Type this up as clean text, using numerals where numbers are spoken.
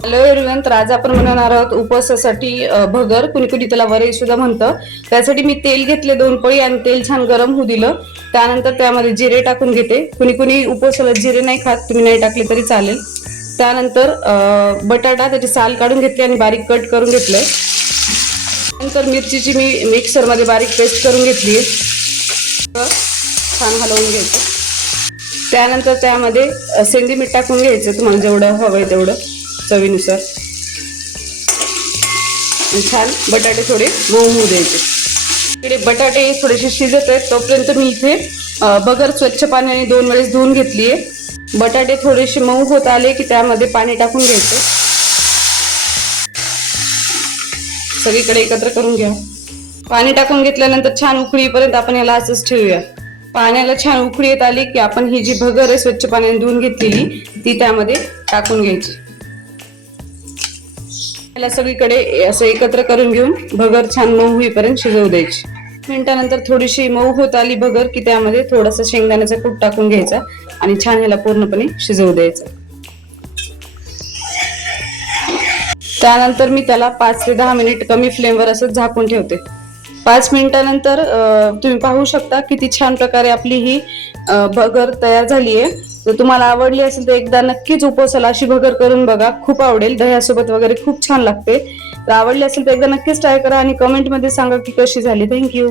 Hello everyone, तर आज आपण बनवणार आहोत उपवासासाठी भगर. कुणी कुणी त्याला वरई सुद्धा म्हणतं. त्यासाठी मी तेल घेतले 2 पळी आणि तेल छान गरम होऊ दिलं. त्यानंतर त्यामध्ये जिरे टाकून घेते. कुणी कुणी उपवासाला जिरे नाही खात, तुम्ही नाही टाकले तरी चालेल. त्यानंतर बटाटा त्याची साल काढून घेतली आणि बारीक कट करून घेतलंय. नंतर मिरचीची मी मिक्सरमध्ये बारीक पेस्ट करून घेतली. छान हलवून घ्यायचं. त्यानंतर त्यामध्ये सेंधी मीठ टाकून घ्यायचं, तुम्हाला जेवढं हवंय तेवढं चवीनुसार. छान बटाटे थोडे मऊ होऊ द्यायचे. इकडे बटाटे थोडेसे शिजत आहेत तोपर्यंत मी इथे भगर स्वच्छ पाण्याने 2 वेळेस धुवून घेतलीये. बटाटे थोडेसे मऊ होत आले की त्यामध्ये पाणी टाकून घ्यायचं. सगळीकडे एकत्र करून घ्या. पाणी टाकून घेतल्यानंतर छान उकळीपर्यंत आपण याला असंच ठेवूया. पाण्याला छान उकळी येत आली की आपण ही जी भगर आहे स्वच्छ पाण्याने धुवून घेतलेली ती त्यामध्ये टाकून घ्यायची. याला सगळीकडे असं एकत्र करून घेऊन भगर छान मऊ होईपर्यंत शिजवू द्यायची. मिनिटानंतर थोडीशी मऊ होत आली भगर की त्यामध्ये थोडासा शेंगदाण्याचा कूट टाकून घ्यायचा आणि छान याला पूर्णपणे शिजवू द्यायचं. त्यानंतर मी त्याला 5 ते 10 मिनिट कमी फ्लेमवर असं झाकून ठेवते. 5 मिनिटानंतर तुम्ही पाहू शकता किती छान प्रकारे आपली ही भगर तयार झाली आहे. तर तुम्हाला आवडली असेल तर एकदा नक्कीच उपवासाला अशी भगर करून बघा, खूप आवडेल. दह्यासोबत वगैरे खूप छान लागते. तर आवडली असेल तर एकदा नक्कीच ट्राय करा आणि कमेंटमध्ये सांगा की कशी झाली. थँक्यू.